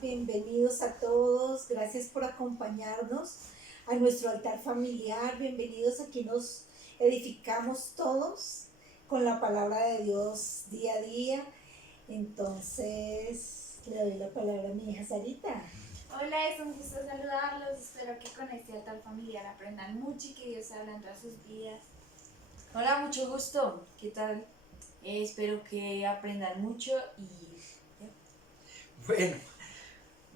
bienvenidos a todos, gracias por acompañarnos a nuestro altar familiar, bienvenidos, aquí nos edificamos todos con la palabra de Dios día a día. Entonces le doy la palabra a mi hija Sarita. Hola, es un gusto saludarlos, espero que con este altar familiar aprendan mucho y que Dios hable en todas sus vidas. Hola, mucho gusto. ¿Qué tal? Espero que aprendan mucho y... Bueno,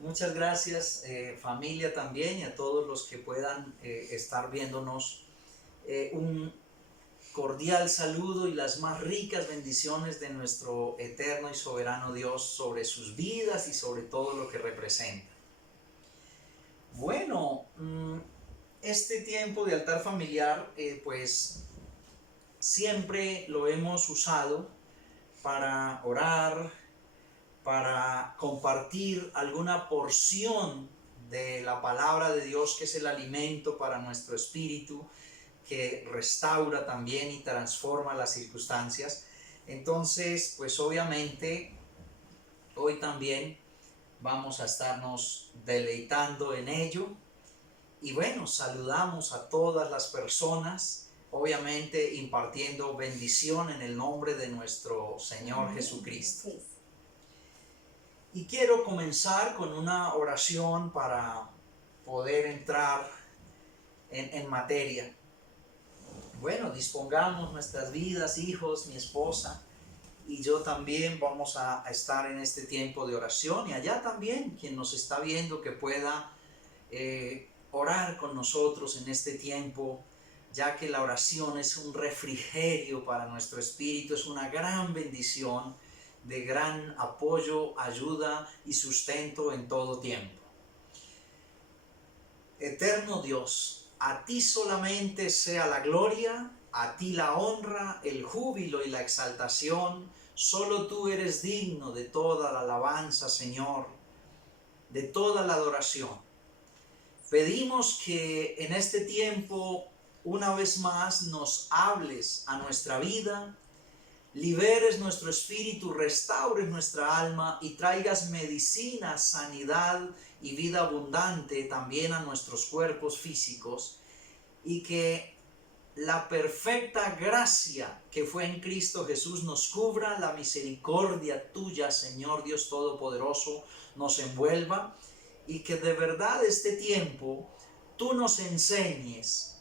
muchas gracias familia también y a todos los que puedan estar viéndonos. Un cordial saludo y las más ricas bendiciones de nuestro eterno y soberano Dios sobre sus vidas y sobre todo lo que representa. Bueno, este tiempo de altar familiar pues siempre lo hemos usado para orar, para compartir alguna porción de la palabra de Dios, que es el alimento para nuestro espíritu, que restaura también y transforma las circunstancias. Entonces, pues obviamente, hoy también vamos a estarnos deleitando en ello. Y bueno, saludamos a todas las personas, obviamente impartiendo bendición en el nombre de nuestro Señor Jesucristo. Y quiero comenzar con una oración para poder entrar en materia. Bueno, dispongamos nuestras vidas, hijos, mi esposa y yo también vamos a estar en este tiempo de oración, y allá también quien nos está viendo que pueda orar con nosotros en este tiempo, ya que la oración es un refrigerio para nuestro espíritu, es una gran bendición, de gran apoyo, ayuda y sustento en todo tiempo. Eterno Dios, a ti solamente sea la gloria, a ti la honra, el júbilo y la exaltación. Solo tú eres digno de toda la alabanza, Señor, de toda la adoración. Pedimos que en este tiempo, una vez más, nos hables a nuestra vida, liberes nuestro espíritu, restaures nuestra alma y traigas medicina, sanidad y vida abundante también a nuestros cuerpos físicos, y que la perfecta gracia que fue en Cristo Jesús nos cubra, la misericordia tuya, Señor Dios Todopoderoso, nos envuelva, y que de verdad este tiempo tú nos enseñes,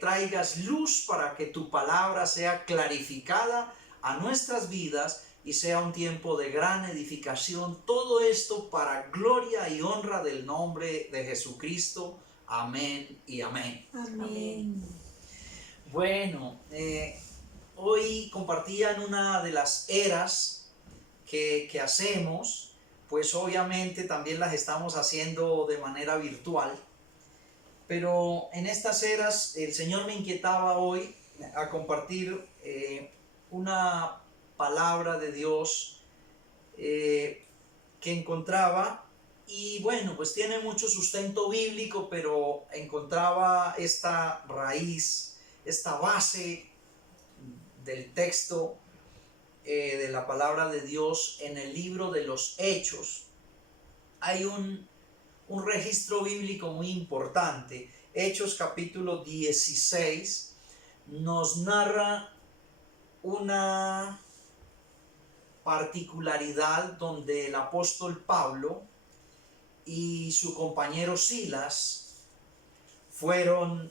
traigas luz para que tu palabra sea clarificada a nuestras vidas y sea un tiempo de gran edificación. Todo esto para gloria y honra del nombre de Jesucristo. Amén y amén. Amén. Bueno, hoy compartían una de las eras que hacemos, pues obviamente también las estamos haciendo de manera virtual, pero en estas eras el Señor me inquietaba hoy a compartir una palabra de Dios que encontraba, y bueno, pues tiene mucho sustento bíblico, pero encontraba esta raíz, esta base del texto de la palabra de Dios en el libro de los Hechos. Hay un registro bíblico muy importante. Hechos capítulo 16 nos narra una particularidad donde el apóstol Pablo y su compañero Silas fueron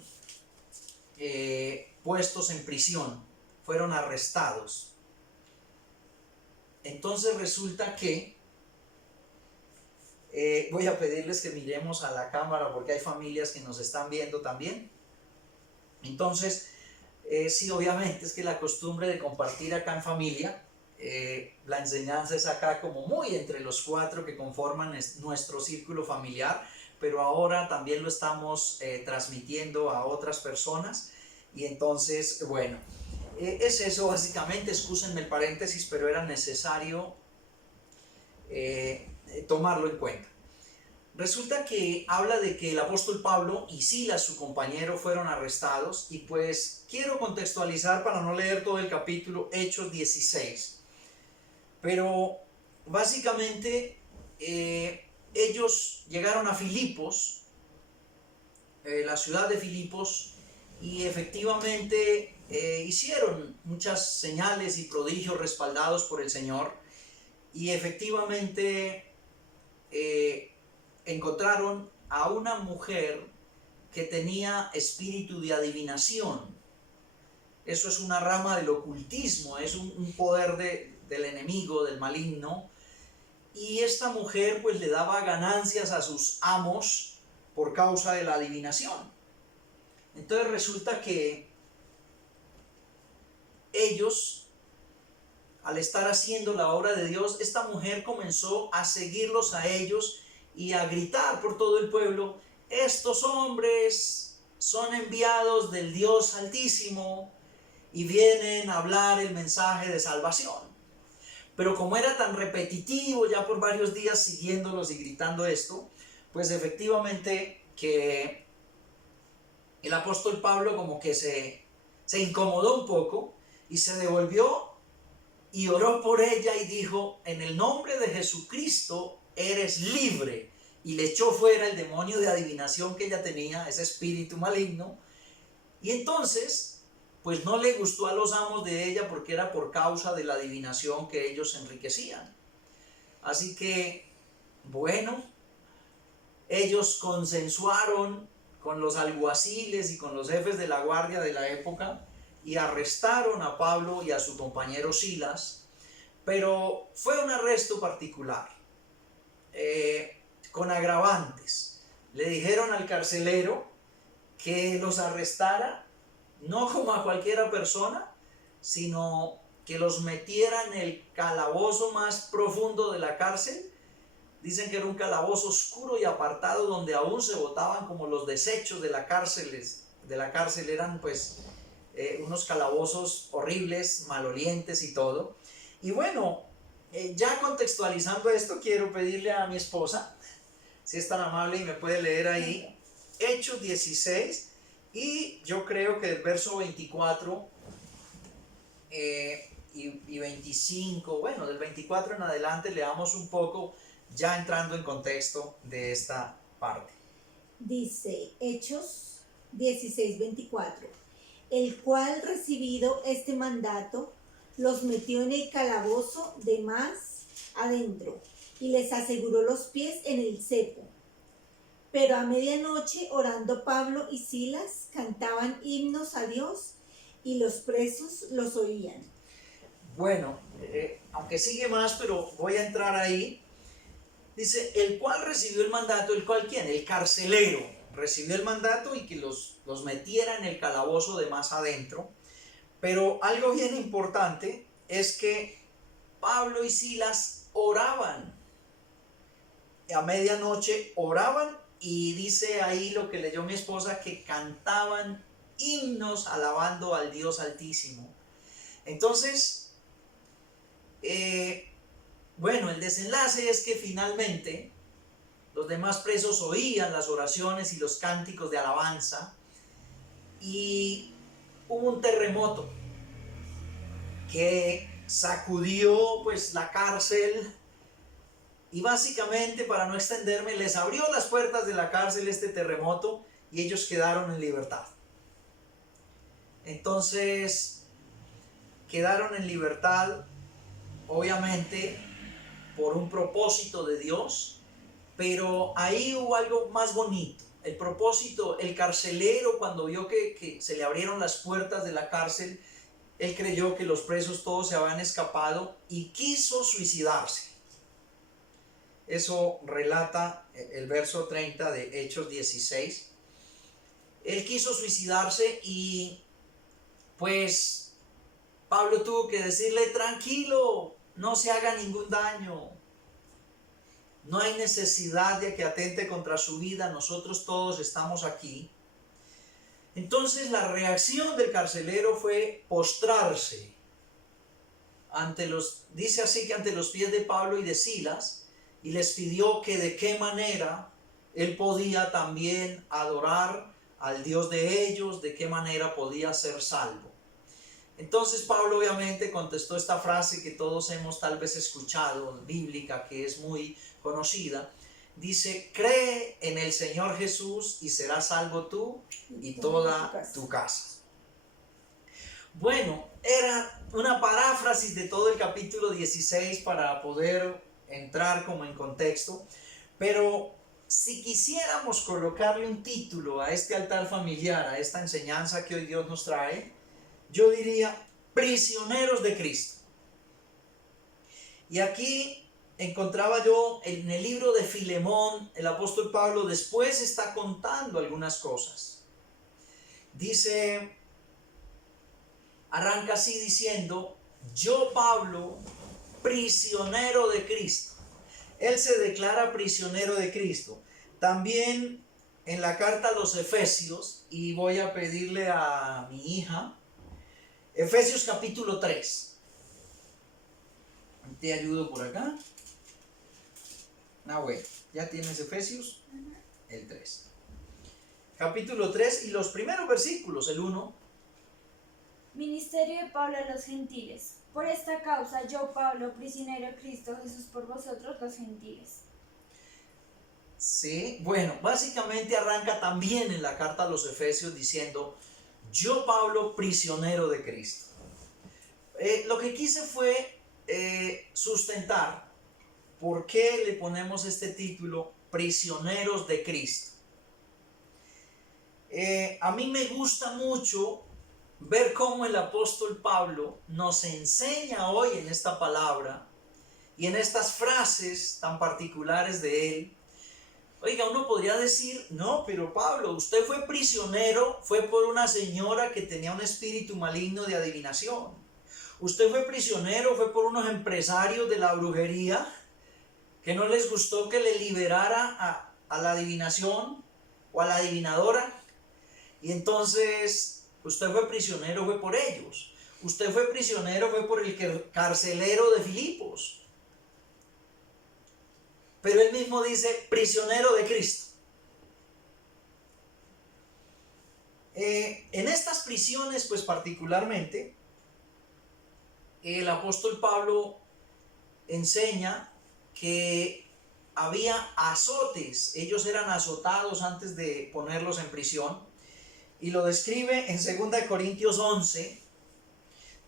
puestos en prisión, fueron arrestados. Entonces resulta que voy a pedirles que miremos a la cámara porque hay familias que nos están viendo también. Entonces, sí, obviamente es que la costumbre de compartir acá en familia, la enseñanza es acá como muy entre los cuatro que conforman nuestro círculo familiar, pero ahora también lo estamos transmitiendo a otras personas, y entonces, bueno, es eso básicamente. Excúsenme el paréntesis, pero era necesario tomarlo en cuenta. Resulta que habla de que el apóstol Pablo y Silas, su compañero, fueron arrestados, y pues quiero contextualizar para no leer todo el capítulo, Hechos 16. Pero básicamente ellos llegaron a Filipos, la ciudad de Filipos, y efectivamente hicieron muchas señales y prodigios respaldados por el Señor, y efectivamente encontraron a una mujer que tenía espíritu de adivinación. Eso es una rama del ocultismo, es un poder del enemigo, del maligno. Y esta mujer pues le daba ganancias a sus amos por causa de la adivinación. Entonces resulta que ellos, al estar haciendo la obra de Dios, esta mujer comenzó a seguirlos a ellos y a gritar por todo el pueblo: estos hombres son enviados del Dios Altísimo y vienen a hablar el mensaje de salvación. Pero como era tan repetitivo, ya por varios días siguiéndolos y gritando esto, pues efectivamente que el apóstol Pablo como que se incomodó un poco y se devolvió y oró por ella y dijo: en el nombre de Jesucristo eres libre. Y le echó fuera el demonio de adivinación que ella tenía, ese espíritu maligno. Y entonces, pues no le gustó a los amos de ella, porque era por causa de la adivinación que ellos enriquecían. Así que, bueno, ellos consensuaron con los alguaciles y con los jefes de la guardia de la época y arrestaron a Pablo y a su compañero Silas, pero fue un arresto particular, con agravantes. Le dijeron al carcelero que los arrestara, no como a cualquiera persona, sino que los metiera en el calabozo más profundo de la cárcel. Dicen que era un calabozo oscuro y apartado donde aún se botaban como los desechos de la cárcel. Eran pues unos calabozos horribles, malolientes y todo. Y bueno, ya contextualizando esto, quiero pedirle a mi esposa, si es tan amable y me puede leer ahí, Hechos 16, y yo creo que el verso 24 y 25, bueno, del 24 en adelante leamos un poco, ya entrando en contexto de esta parte. Dice Hechos 16:24, el cual, recibido este mandato, los metió en el calabozo de más adentro y les aseguró los pies en el cepo. Pero a medianoche, orando Pablo y Silas, cantaban himnos a Dios y los presos los oían. Bueno, aunque sigue más, pero voy a entrar ahí. Dice, el cual recibió el mandato, ¿el cual quién? El carcelero recibió el mandato y que los metiera en el calabozo de más adentro. Pero algo bien importante es que Pablo y Silas oraban. A medianoche oraban y dice ahí lo que leyó mi esposa, que cantaban himnos alabando al Dios Altísimo. Entonces, bueno, el desenlace es que finalmente los demás presos oían las oraciones y los cánticos de alabanza y hubo un terremoto que sacudió pues la cárcel y básicamente, para no extenderme, les abrió las puertas de la cárcel este terremoto y ellos quedaron en libertad. Entonces quedaron en libertad, obviamente por un propósito de Dios, pero ahí hubo algo más bonito. El propósito, el carcelero, cuando vio que se le abrieron las puertas de la cárcel, él creyó que los presos todos se habían escapado y quiso suicidarse. Eso relata el verso 30 de Hechos 16. Él quiso suicidarse y pues Pablo tuvo que decirle: tranquilo, no se haga ningún daño. No hay necesidad de que atente contra su vida, nosotros todos estamos aquí. Entonces la reacción del carcelero fue postrarse dice así que ante los pies de Pablo y de Silas, y les pidió que de qué manera él podía también adorar al Dios de ellos, de qué manera podía ser salvo. Entonces Pablo obviamente contestó esta frase que todos hemos tal vez escuchado, bíblica, que es muy conocida, dice, cree en el Señor Jesús y serás salvo tú y toda tu casa. Bueno, era una paráfrasis de todo el capítulo 16 para poder entrar como en contexto, pero si quisiéramos colocarle un título a este altar familiar, a esta enseñanza que hoy Dios nos trae, yo diría, prisioneros de Cristo. Y aquí encontraba yo en el libro de Filemón, el apóstol Pablo después está contando algunas cosas. Dice, arranca así diciendo, yo Pablo, prisionero de Cristo. Él se declara prisionero de Cristo. También en la carta a los Efesios, y voy a pedirle a mi hija, Efesios capítulo 3. Te ayudo por acá. Bueno, ¿ya tienes Efesios? El 3. Capítulo 3 y los primeros versículos, el 1. Ministerio de Pablo a los gentiles. Por esta causa, yo, Pablo, prisionero de Cristo Jesús por vosotros los gentiles. Sí, bueno, básicamente arranca también en la carta a los Efesios diciendo, yo, Pablo, prisionero de Cristo. Lo que quise fue sustentar por qué le ponemos este título, prisioneros de Cristo. A mí me gusta mucho ver cómo el apóstol Pablo nos enseña hoy en esta palabra y en estas frases tan particulares de él. Oiga, uno podría decir, no, pero Pablo, usted fue prisionero, fue por una señora que tenía un espíritu maligno de adivinación. Usted fue prisionero, fue por unos empresarios de la brujería que no les gustó que le liberara a la adivinación o a la adivinadora. Y entonces usted fue prisionero, fue por ellos. Usted fue prisionero, fue por el carcelero de Filipos. Pero él mismo dice, prisionero de Cristo. En estas prisiones, pues particularmente, el apóstol Pablo enseña que había azotes. Ellos eran azotados antes de ponerlos en prisión. Y lo describe en 2 Corintios 11.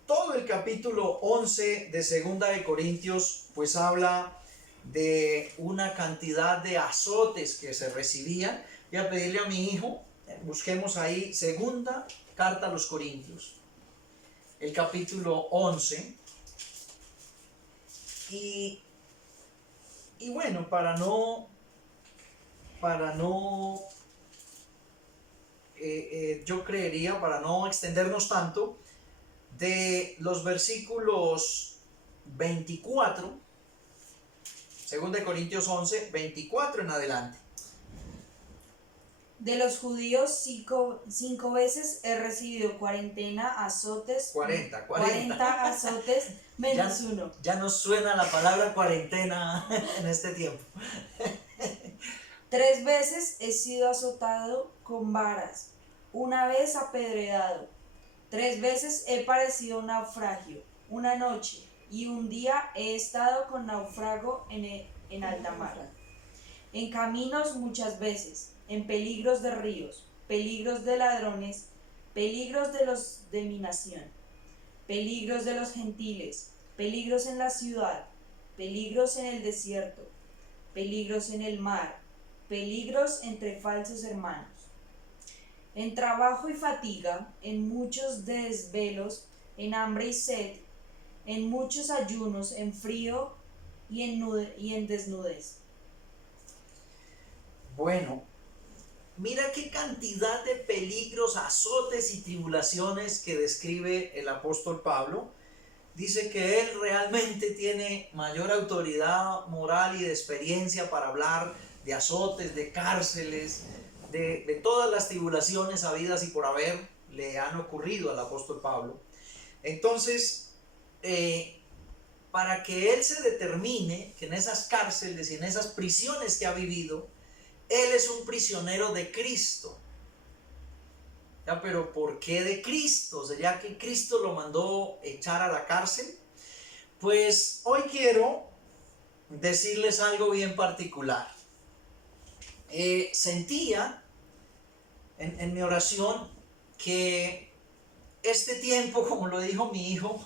Todo el capítulo 11 de 2 Corintios pues habla de una cantidad de azotes que se recibían. Voy a pedirle a mi hijo, busquemos ahí, segunda carta a los Corintios, el capítulo 11. Y bueno, para no yo creería, para no extendernos tanto, de los versículos 24, 2 Corintios 11, 24 en adelante. De los judíos 5 veces he recibido 40 azotes. 40 azotes menos uno. Ya nos suena la palabra cuarentena en este tiempo. 3 veces he sido azotado con varas, 1 vez apedreado, 3 veces he padecido naufragio, 1 noche y 1 día he estado con náufrago en alta mar. En caminos muchas veces, en peligros de ríos, peligros de ladrones, peligros de mi nación, peligros de los gentiles, peligros en la ciudad, peligros en el desierto, peligros en el mar, peligros entre falsos hermanos, en trabajo y fatiga, en muchos desvelos, en hambre y sed, en muchos ayunos, en frío y en desnudez. Bueno, mira qué cantidad de peligros, azotes y tribulaciones que describe el apóstol Pablo. Dice que él realmente tiene mayor autoridad moral y de experiencia para hablar de azotes, de cárceles, de todas las tribulaciones habidas y por haber le han ocurrido al apóstol Pablo. Entonces, para que él se determine que en esas cárceles y en esas prisiones que ha vivido, él es un prisionero de Cristo. Ya, pero ¿por qué de Cristo? ¿Sería que Cristo lo mandó echar a la cárcel? Pues hoy quiero decirles algo bien particular. sentía en mi oración que este tiempo, como lo dijo mi hijo,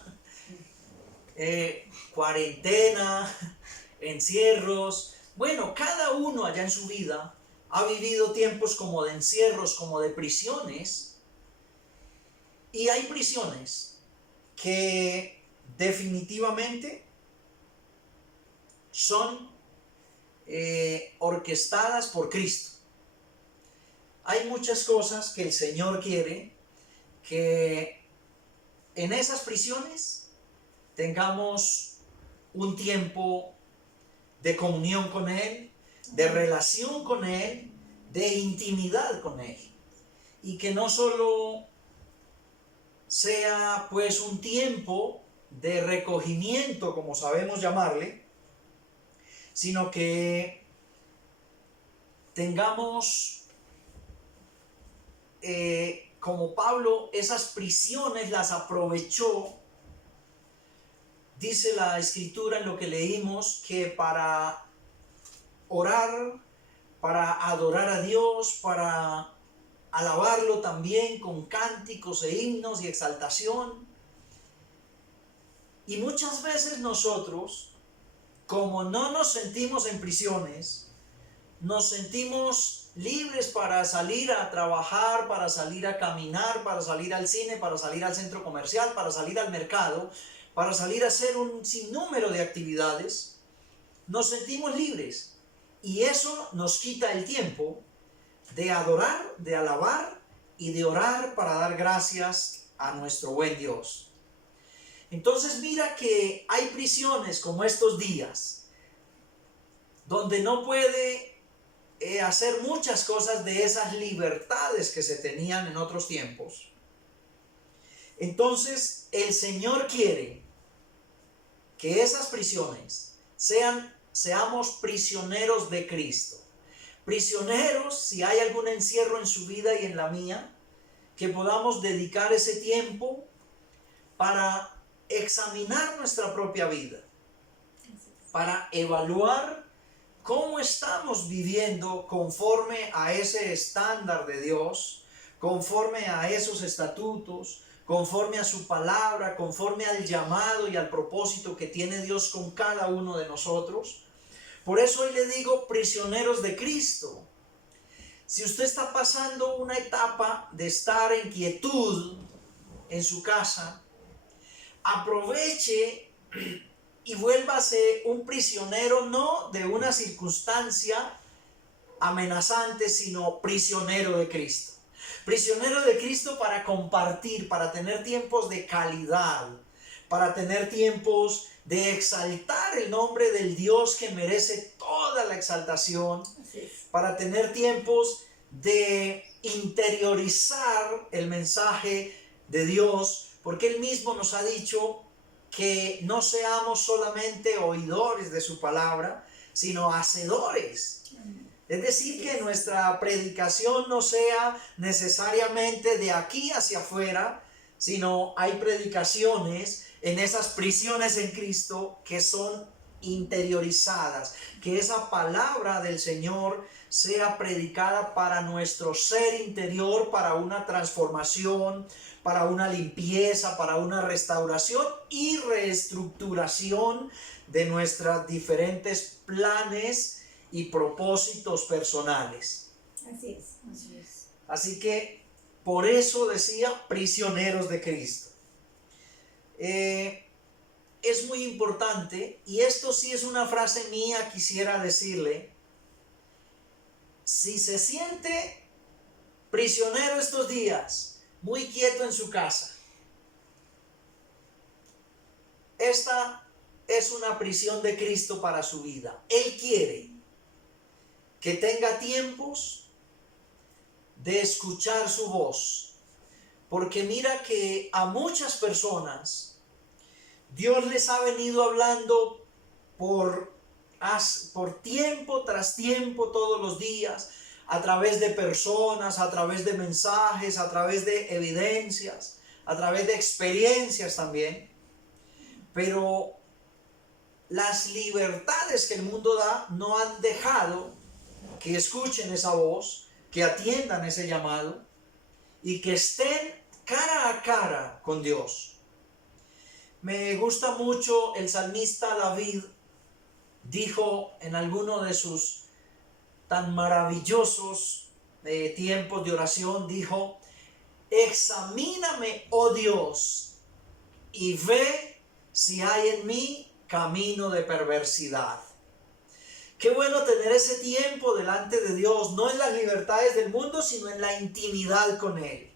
cuarentena, encierros, bueno, cada uno allá en su vida ha vivido tiempos como de encierros, como de prisiones, y hay prisiones que definitivamente son orquestadas por Cristo. Hay muchas cosas que el Señor quiere que en esas prisiones tengamos un tiempo de comunión con Él, de relación con Él, de intimidad con Él. Y que no solo sea pues un tiempo de recogimiento, como sabemos llamarle, sino que tengamos, como Pablo, esas prisiones las aprovechó. Dice la Escritura en lo que leímos que para orar, para adorar a Dios, para alabarlo también con cánticos e himnos y exaltación. Y muchas veces nosotros, como no nos sentimos en prisiones, nos sentimos libres para salir a trabajar, para salir a caminar, para salir al cine, para salir al centro comercial, para salir al mercado, para salir a hacer un sinnúmero de actividades. Nos sentimos libres y eso nos quita el tiempo de adorar, de alabar y de orar para dar gracias a nuestro buen Dios. Entonces mira que hay prisiones como estos días, donde no puede hacer muchas cosas de esas libertades que se tenían en otros tiempos. Entonces el Señor quiere que esas prisiones seamos prisioneros de Cristo. Prisioneros, si hay algún encierro en su vida y en la mía, que podamos dedicar ese tiempo para examinar nuestra propia vida, para evaluar cómo estamos viviendo conforme a ese estándar de Dios, conforme a esos estatutos, conforme a su palabra, conforme al llamado y al propósito que tiene Dios con cada uno de nosotros. Por eso hoy le digo prisioneros de Cristo. Si usted está pasando una etapa de estar en quietud en su casa, aproveche y vuélvase un prisionero no de una circunstancia amenazante, sino prisionero de Cristo. Prisionero de Cristo para compartir, para tener tiempos de calidad, para tener tiempos de exaltar el nombre del Dios que merece toda la exaltación, para tener tiempos de interiorizar el mensaje de Dios, porque Él mismo nos ha dicho que no seamos solamente oidores de su palabra, sino hacedores. Es decir, que nuestra predicación no sea necesariamente de aquí hacia afuera, sino hay predicaciones en esas prisiones en Cristo que son interiorizadas, que esa palabra del Señor sea predicada para nuestro ser interior, para una transformación, para una limpieza, para una restauración y reestructuración de nuestros diferentes planes y propósitos personales. Así es. Así es. Así que por eso decía prisioneros de Cristo. Es muy importante, y esto sí es una frase mía, quisiera decirle, si se siente prisionero estos días, muy quieto en su casa, esta es una prisión de Cristo para su vida. Él quiere que tenga tiempos de escuchar su voz, porque mira que a muchas personas Dios les ha venido hablando por tiempo tras tiempo, todos los días, a través de personas, a través de mensajes, a través de evidencias, a través de experiencias también. Pero las libertades que el mundo da no han dejado que escuchen esa voz, que atiendan ese llamado y que estén cara a cara con Dios. Me gusta mucho el salmista David, dijo en alguno de sus tan maravillosos tiempos de oración, dijo: examíname, oh Dios, y ve si hay en mí camino de perversidad. Qué bueno tener ese tiempo delante de Dios, no en las libertades del mundo, sino en la intimidad con Él.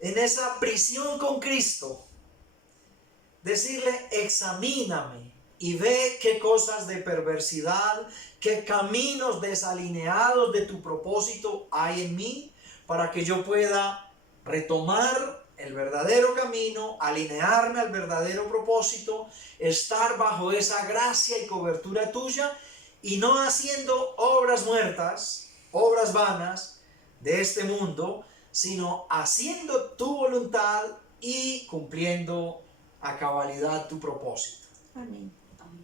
En esa prisión con Cristo, decirle: examíname y ve qué cosas de perversidad, qué caminos desalineados de tu propósito hay en mí, para que yo pueda retomar el verdadero camino, alinearme al verdadero propósito, estar bajo esa gracia y cobertura tuya y no haciendo obras muertas, obras vanas de este mundo, sino haciendo tu voluntad y cumpliendo a cabalidad tu propósito. Amén.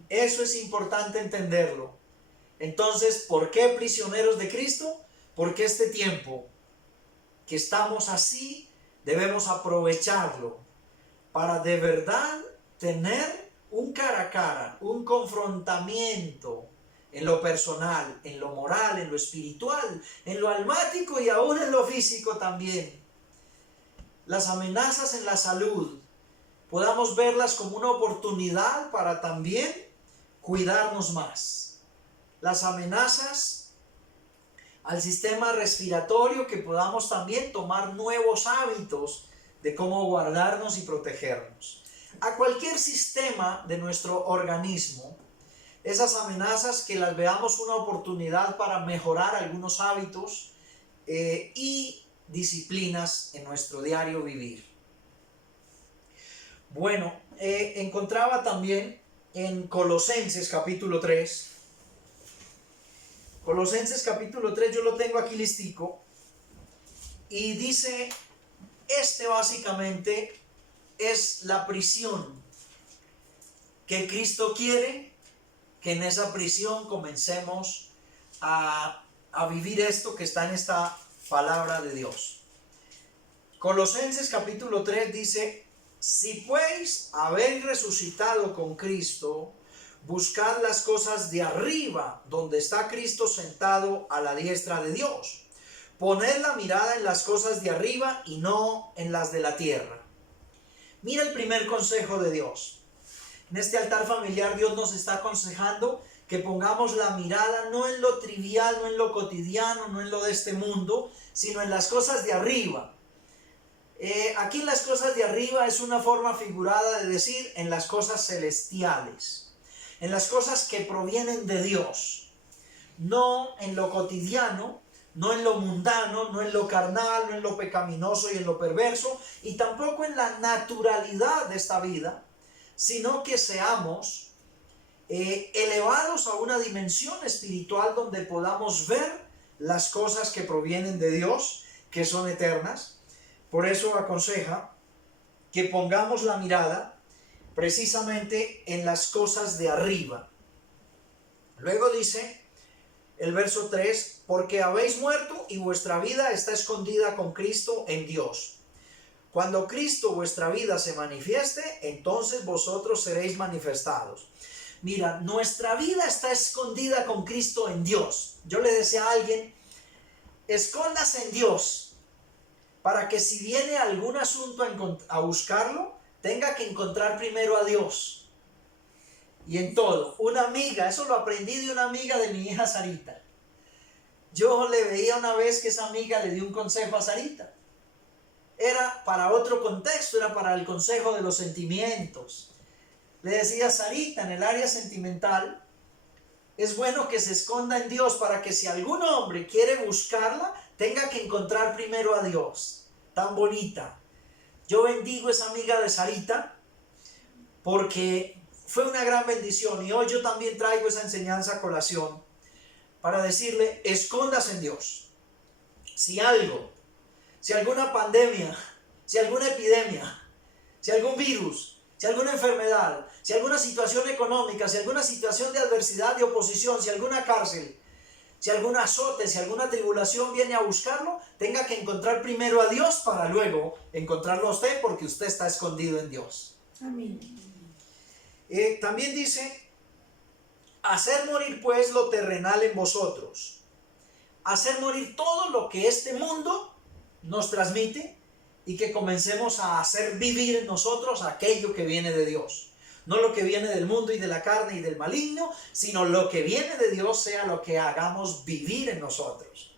Eso es importante entenderlo. Entonces, ¿por qué prisioneros de Cristo? Porque este tiempo que estamos así debemos aprovecharlo para de verdad tener un cara a cara, un confrontamiento en lo personal, en lo moral, en lo espiritual, en lo almático y aún en lo físico también. Las amenazas en la salud, podamos verlas como una oportunidad para también cuidarnos más. Las amenazas al sistema respiratorio, que podamos también tomar nuevos hábitos de cómo guardarnos y protegernos. A cualquier sistema de nuestro organismo, esas amenazas que las veamos una oportunidad para mejorar algunos hábitos y disciplinas en nuestro diario vivir. Bueno, encontraba también en Colosenses capítulo 3. Colosenses capítulo 3, yo lo tengo aquí listico. Y dice, básicamente es la prisión que Cristo quiere que en esa prisión comencemos a vivir esto que está en esta palabra de Dios. Colosenses capítulo 3 dice: si pues habéis resucitado con Cristo, buscad las cosas de arriba, donde está Cristo sentado a la diestra de Dios. Poned la mirada en las cosas de arriba y no en las de la tierra. Mira el primer consejo de Dios. En este altar familiar Dios nos está aconsejando que pongamos la mirada no en lo trivial, no en lo cotidiano, no en lo de este mundo, sino en las cosas de arriba. Aquí las cosas de arriba es una forma figurada de decir en las cosas celestiales, en las cosas que provienen de Dios, no en lo cotidiano, no en lo mundano, no en lo carnal, no en lo pecaminoso y en lo perverso, y tampoco en la naturalidad de esta vida, sino que seamos elevados a una dimensión espiritual donde podamos ver las cosas que provienen de Dios, que son eternas. Por eso aconseja que pongamos la mirada precisamente en las cosas de arriba. Luego dice el verso 3, porque habéis muerto y vuestra vida está escondida con Cristo en Dios. Cuando Cristo vuestra vida se manifieste, entonces vosotros seréis manifestados. Mira, nuestra vida está escondida con Cristo en Dios. Yo le decía a alguien, escóndase en Dios, para que si viene algún asunto a buscarlo, tenga que encontrar primero a Dios. Y en todo, una amiga, eso lo aprendí de una amiga de mi hija Sarita. Yo le veía una vez que esa amiga le dio un consejo a Sarita. Era para otro contexto, era para el consejo de los sentimientos. Le decía, Sarita, en el área sentimental, es bueno que se esconda en Dios para que si algún hombre quiere buscarla, tenga que encontrar primero a Dios. Tan bonita. Yo bendigo a esa amiga de Sarita porque fue una gran bendición y hoy yo también traigo esa enseñanza a colación para decirle, escóndase en Dios. Si alguna pandemia, si alguna epidemia, si algún virus, si alguna enfermedad, si alguna situación económica, si alguna situación de adversidad, de oposición, si alguna cárcel, si algún azote, si alguna tribulación viene a buscarlo, tenga que encontrar primero a Dios para luego encontrarlo a usted, porque usted está escondido en Dios. Amén. También dice, hacer morir pues lo terrenal en vosotros. Hacer morir todo lo que este mundo nos transmite y que comencemos a hacer vivir en nosotros aquello que viene de Dios. No lo que viene del mundo y de la carne y del maligno, sino lo que viene de Dios sea lo que hagamos vivir en nosotros.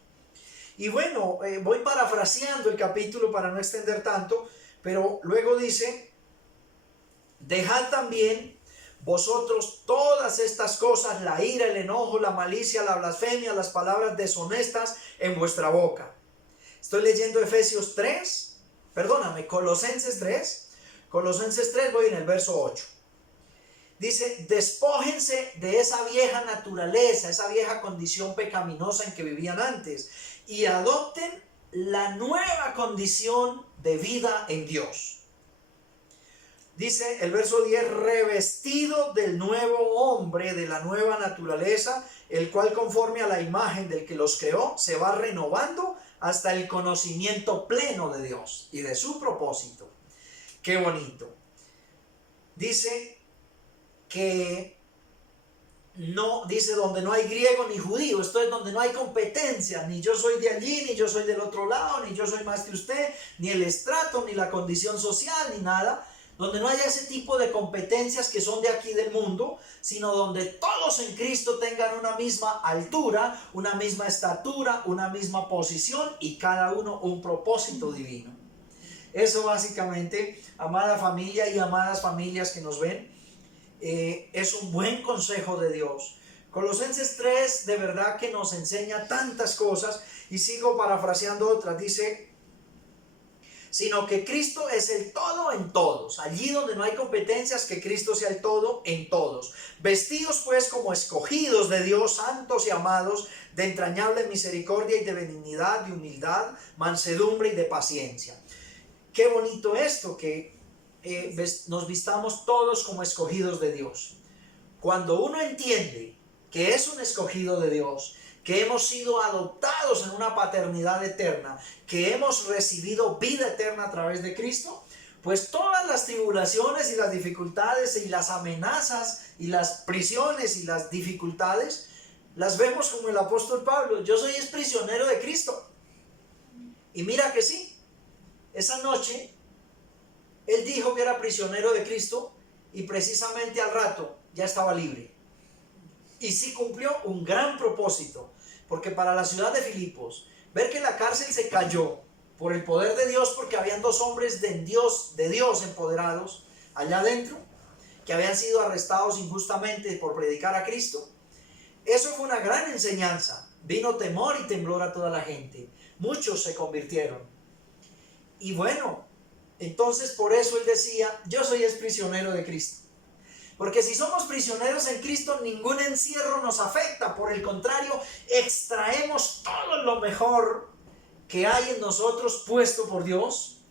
Y bueno, voy parafraseando el capítulo para no extender tanto, pero luego dice, dejad también vosotros todas estas cosas, la ira, el enojo, la malicia, la blasfemia, las palabras deshonestas en vuestra boca. Estoy leyendo Colosenses 3. Colosenses 3, voy en el verso 8. Dice, despójense de esa vieja naturaleza, esa vieja condición pecaminosa en que vivían antes, y adopten la nueva condición de vida en Dios. Dice el verso 10, revestido del nuevo hombre, de la nueva naturaleza, el cual conforme a la imagen del que los creó, se va renovando hasta el conocimiento pleno de Dios y de su propósito. Qué bonito. Dice que no, dice donde no hay griego ni judío, esto es donde no hay competencia, ni yo soy de allí, ni yo soy del otro lado, ni yo soy más que usted, ni el estrato, ni la condición social, ni nada, donde no haya ese tipo de competencias que son de aquí del mundo, sino donde todos en Cristo tengan una misma altura, una misma estatura, una misma posición y cada uno un propósito divino. Eso básicamente, amada familia y amadas familias que nos ven, es un buen consejo de Dios. Colosenses 3 de verdad que nos enseña tantas cosas, y sigo parafraseando otras. Dice, sino que Cristo es el todo en todos. Allí donde no hay competencias, que Cristo sea el todo en todos. Vestidos pues como escogidos de Dios, santos y amados, de entrañable misericordia y de benignidad, de humildad, mansedumbre y de paciencia. Qué bonito esto, que nos vistamos todos como escogidos de Dios. Cuando uno entiende que es un escogido de Dios, que hemos sido adoptados en una paternidad eterna, que hemos recibido vida eterna a través de Cristo, pues todas las tribulaciones y las dificultades y las amenazas y las prisiones y las dificultades las vemos como el apóstol Pablo. Yo soy prisionero de Cristo. Y mira que sí, esa noche él dijo que era prisionero de Cristo y precisamente al rato ya estaba libre. Y sí cumplió un gran propósito, porque para la ciudad de Filipos, ver que la cárcel se cayó por el poder de Dios, porque habían dos hombres de Dios empoderados allá adentro, que habían sido arrestados injustamente por predicar a Cristo. Eso fue una gran enseñanza. Vino temor y temblor a toda la gente. Muchos se convirtieron. Y bueno, entonces por eso él decía, yo soy prisionero de Cristo. Porque si somos prisioneros en Cristo, ningún encierro nos afecta. Por el contrario, extraemos todo lo mejor que hay en nosotros puesto por Dios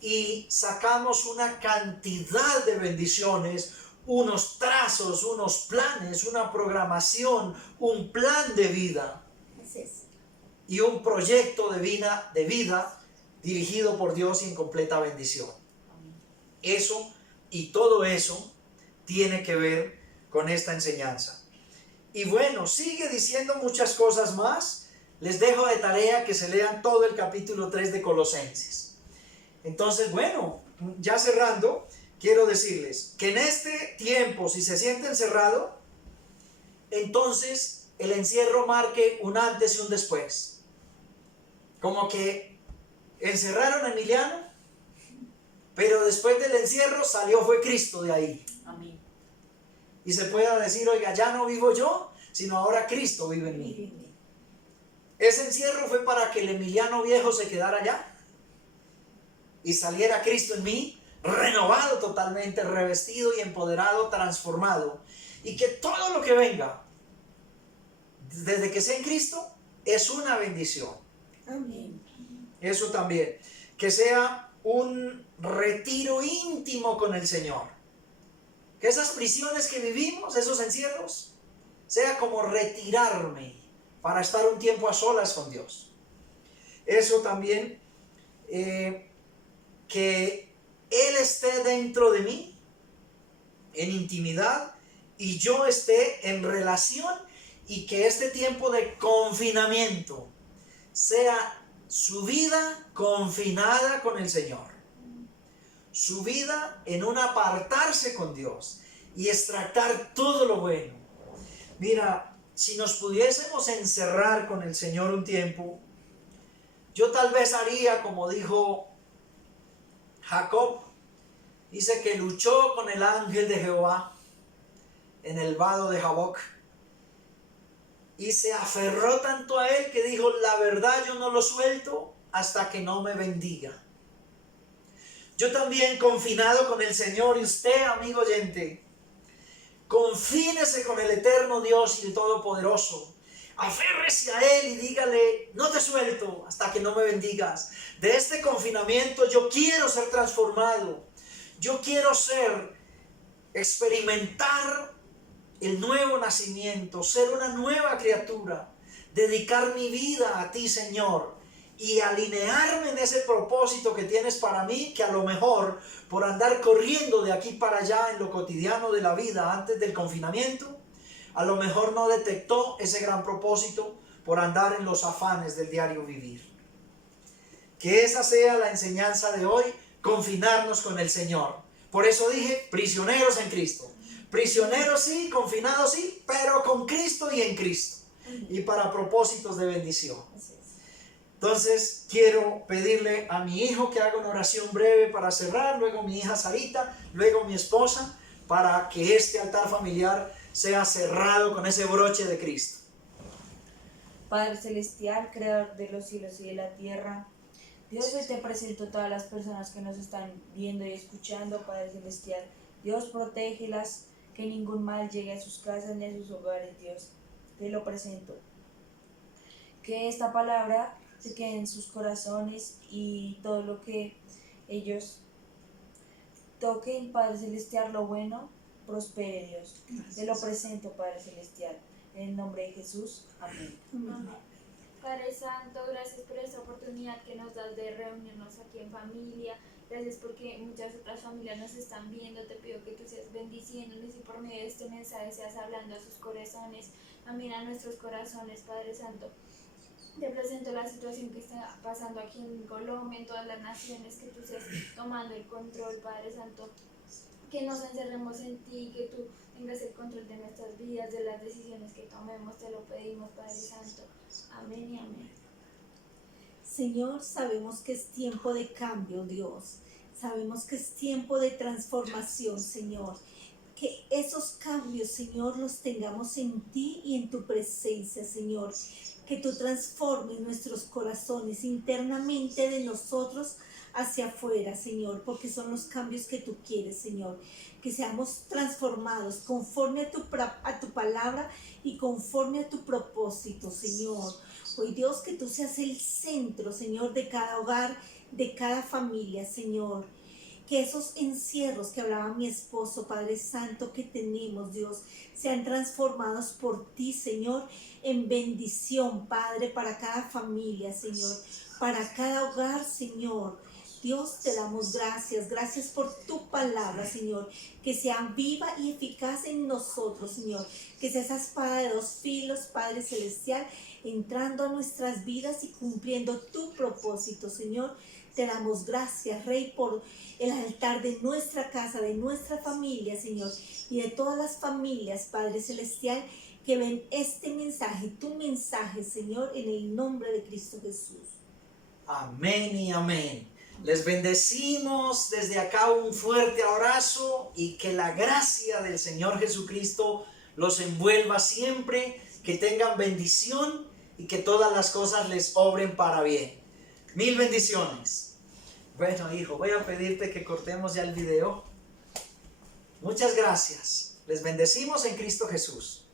y sacamos una cantidad de bendiciones, unos trazos, unos planes, una programación, un plan de vida y un proyecto de vida dirigido por Dios y en completa bendición. Eso y todo eso tiene que ver con esta enseñanza. Y bueno, sigue diciendo muchas cosas más. Les dejo de tarea que se lean todo el capítulo 3 de Colosenses. Entonces, bueno, ya cerrando, quiero decirles que en este tiempo, si se siente encerrado, entonces el encierro marque un antes y un después. Como que encerraron a Emiliano, pero después del encierro fue Cristo de ahí. Amén. Y se pueda decir, oiga, ya no vivo yo, sino ahora Cristo vive en mí. Ese encierro fue para que el Emiliano viejo se quedara allá y saliera Cristo en mí, renovado totalmente, revestido y empoderado, transformado. Y que todo lo que venga, desde que sea en Cristo, es una bendición. Amén. Eso también. Que sea un retiro íntimo con el Señor. Que esas prisiones que vivimos, esos encierros, sea como retirarme para estar un tiempo a solas con Dios. Eso también, que Él esté dentro de mí, en intimidad, y yo esté en relación, y que este tiempo de confinamiento sea su vida confinada con el Señor. Su vida en un apartarse con Dios y extractar todo lo bueno. Mira, si nos pudiésemos encerrar con el Señor un tiempo, yo tal vez haría como dijo Jacob. Dice que luchó con el ángel de Jehová en el vado de Jaboc y se aferró tanto a él que dijo: la verdad yo no lo suelto hasta que no me bendiga. Yo también, confinado con el Señor, y usted, amigo oyente, confínese con el eterno Dios y el Todopoderoso. Aférrese a Él y dígale: no te suelto hasta que no me bendigas. De este confinamiento yo quiero ser transformado. Yo quiero experimentar el nuevo nacimiento, ser una nueva criatura, dedicar mi vida a ti, Señor, y alinearme en ese propósito que tienes para mí, que a lo mejor por andar corriendo de aquí para allá en lo cotidiano de la vida antes del confinamiento, a lo mejor no detectó ese gran propósito por andar en los afanes del diario vivir. Que esa sea la enseñanza de hoy, confinarnos con el Señor. Por eso dije, prisioneros en Cristo. Prisioneros sí, confinados sí, pero con Cristo y en Cristo. Y para propósitos de bendición. Entonces quiero pedirle a mi hijo que haga una oración breve para cerrar, luego mi hija Sarita, luego mi esposa, para que este altar familiar sea cerrado con ese broche de Cristo. Padre Celestial, Creador de los cielos y de la tierra, Dios, hoy te presento a todas las personas que nos están viendo y escuchando, Padre Celestial. Dios, protégelas, que ningún mal llegue a sus casas ni a sus hogares, Dios. Te lo presento. Que esta palabra se quede en sus corazones y todo lo que ellos toquen, Padre Celestial, lo bueno, prospere, Dios. Gracias. Te lo presento, Padre Celestial. En el nombre de Jesús. Amén. Amén. Padre Santo, gracias por esta oportunidad que nos das de reunirnos aquí en familia. Gracias porque muchas otras familias nos están viendo. Te pido que tú seas bendiciéndonos y por medio de este mensaje seas hablando a sus corazones, también a nuestros corazones, Padre Santo. Te presento la situación que está pasando aquí en Colombia, en todas las naciones, que tú seas tomando el control, Padre Santo. Que nos encerremos en ti, que tú tengas el control de nuestras vidas, de las decisiones que tomemos, te lo pedimos, Padre Santo. Amén y amén. Señor, sabemos que es tiempo de cambio, Dios. Sabemos que es tiempo de transformación, Señor. Que esos cambios, Señor, los tengamos en ti y en tu presencia, Señor. Que tú transformes nuestros corazones internamente de nosotros hacia afuera, Señor, porque son los cambios que tú quieres, Señor. Que seamos transformados conforme a tu palabra y conforme a tu propósito, Señor. Hoy, Dios, que tú seas el centro, Señor, de cada hogar, de cada familia, Señor. Que esos encierros que hablaba mi esposo, Padre Santo, que tenemos, Dios, sean transformados por ti, Señor, en bendición, Padre, para cada familia, Señor, para cada hogar, Señor. Dios, te damos gracias, gracias por tu palabra, Señor, que sea viva y eficaz en nosotros, Señor, que sea esa espada de dos filos, Padre Celestial, entrando a nuestras vidas y cumpliendo tu propósito, Señor. Te damos gracias, Rey, por el altar de nuestra casa, de nuestra familia, Señor, y de todas las familias, Padre Celestial, que ven este mensaje, tu mensaje, Señor, en el nombre de Cristo Jesús. Amén y amén. Les bendecimos desde acá, un fuerte abrazo y que la gracia del Señor Jesucristo los envuelva siempre, que tengan bendición y que todas las cosas les obren para bien. Mil bendiciones. Bueno, hijo, voy a pedirte que cortemos ya el video. Muchas gracias. Les bendecimos en Cristo Jesús.